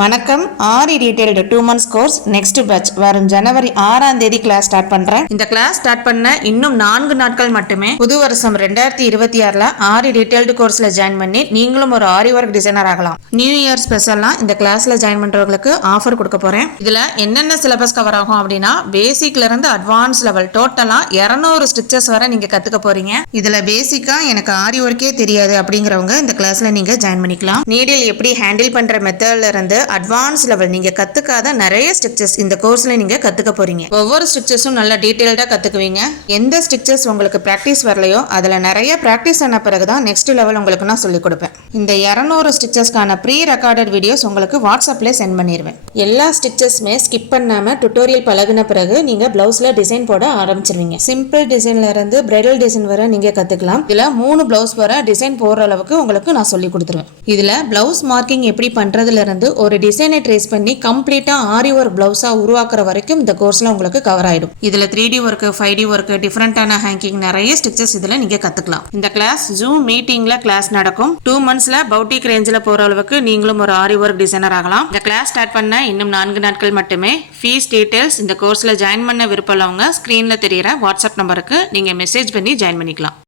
வணக்கம். Aari detailed 2 months course next batch வரும் ஜனவரி 6ஆம் தேதி கிளாஸ் ஸ்டார்ட் பண்றேன். இந்த கிளாஸ் ஸ்டார்ட் பண்ண இன்னும் 4 நாட்கள் மட்டுமே. புது வருஷம் 2026ல ஆரி டீடைல்டு கோர்ஸ்ல ஜாயின் பண்ணி நீங்களும் ஒரு ஆரி ஒர்க் டிசைனர் ஆகலாம். நியூ இயர் ஸ்பெஷலா இந்த கிளாஸ்ல ஜாயின் பண்றவங்களுக்கு ஆஃபர் கொடுக்க போறேன். இதுல என்னென்ன சிலபஸ் கவர் ஆகும் அப்படின்னா, பேசிக்ல இருந்து அட்வான்ஸ் லெவல் டோட்டலா 200 ஸ்டிச்சஸ் வரை நீங்க கத்துக்க போறீங்க. இதுல பேசிக்கா எனக்கு ஆரி ஒர்க்கே தெரியாது அப்படிங்கிறவங்க இந்த கிளாஸ்ல நீங்க ஜாயின் பண்ணிக்கலாம். நீடில் எப்படி ஹேண்டில் பண்ற மெத்தட்ல இருந்து அட்வான்ஸ் லெவல் நீங்க கத்துக்காத நிறைய ஸ்டிச்சஸ் இந்த கோர்ஸ்ல நீங்க கத்துக்க போறீங்க. ஒவ்வொரு ஸ்டிச்சஸும் நல்லா டீடைல்டா கத்துக்குவீங்க. எந்த ஸ்டிச்சஸ் உங்களுக்கு பிராக்டிஸ் வரலையோ அதுல நிறைய பிராக்டிஸ் ஆன பிறகுதான் நெக்ஸ்ட் லெவல் உங்களுக்கு நான் சொல்லி கொடுப்பேன். இந்த 200 ஸ்டிச்சஸ்க்கான ப்ரீ ரெக்கார்டட் வீடியோஸ் உங்களுக்கு வாட்ஸ்அப்ல சென்ட் பண்ணிடுவேன். எல்லா ஸ்டிச்சஸுமே ஸ்கிப் பண்ணாம டுட்டோரியல் பழகின பிறகு நீங்க பிளவுஸ்ல டிசைன் போட ஆரம்பிச்சிருவீங்க. சிம்பிள் டிசைன்ல இருந்து பிரைடல் டிசைன் வரை நீங்க கத்துக்கலாம். இதுல 3 பிளவுஸ் வரை டிசைன் போடுற அளவுக்கு உங்களுக்கு நான் சொல்லி கொடுத்துருவேன். இதுல பிளவுஸ் மார்க்கிங் எப்படி பண்றதுல இருந்து ஒரு டிசைனை ட்ரேஸ் பண்ணி கம்ப்ளீட்டா ஆரி ஒர்க் பிளவுஸா உருவாக்குற வரைக்கும் இந்த கோர்ஸ்ல உங்களுக்கு கவர் ஆயிடும். இதுல 3D ஒர்க், 5D ஒர்க், டிஃபரெண்டான ஹேங்கிங், நிறைய ஸ்டிச்சஸ் இதுல நீங்க கத்துக்கலாம். இந்த கிளாஸ் ஜூம் மீட்டிங்ல கிளாஸ் நடக்கும். 2 monthsல பவுட்டிக் ரேஞ்சில போற அளவுக்கு நீங்களும் ஒரு ஆரி ஒர்க் டிசைனர் ஆகலாம். இந்த கிளாஸ் ஸ்டார்ட் பண்ண இன்னும் 4 நாட்கள் மட்டுமே. ஃபீஸ் டீடைல்ஸ் இந்த கோர்ஸ்ல ஜாயின் பண்ண விருப்பம் உள்ளவங்க ஸ்கிரீன்ல தெரியற வாட்ஸ்அப் நம்பருக்கு நீங்க மெசேஜ் பண்ணி ஜாயின் பண்ணிக்கலாம்.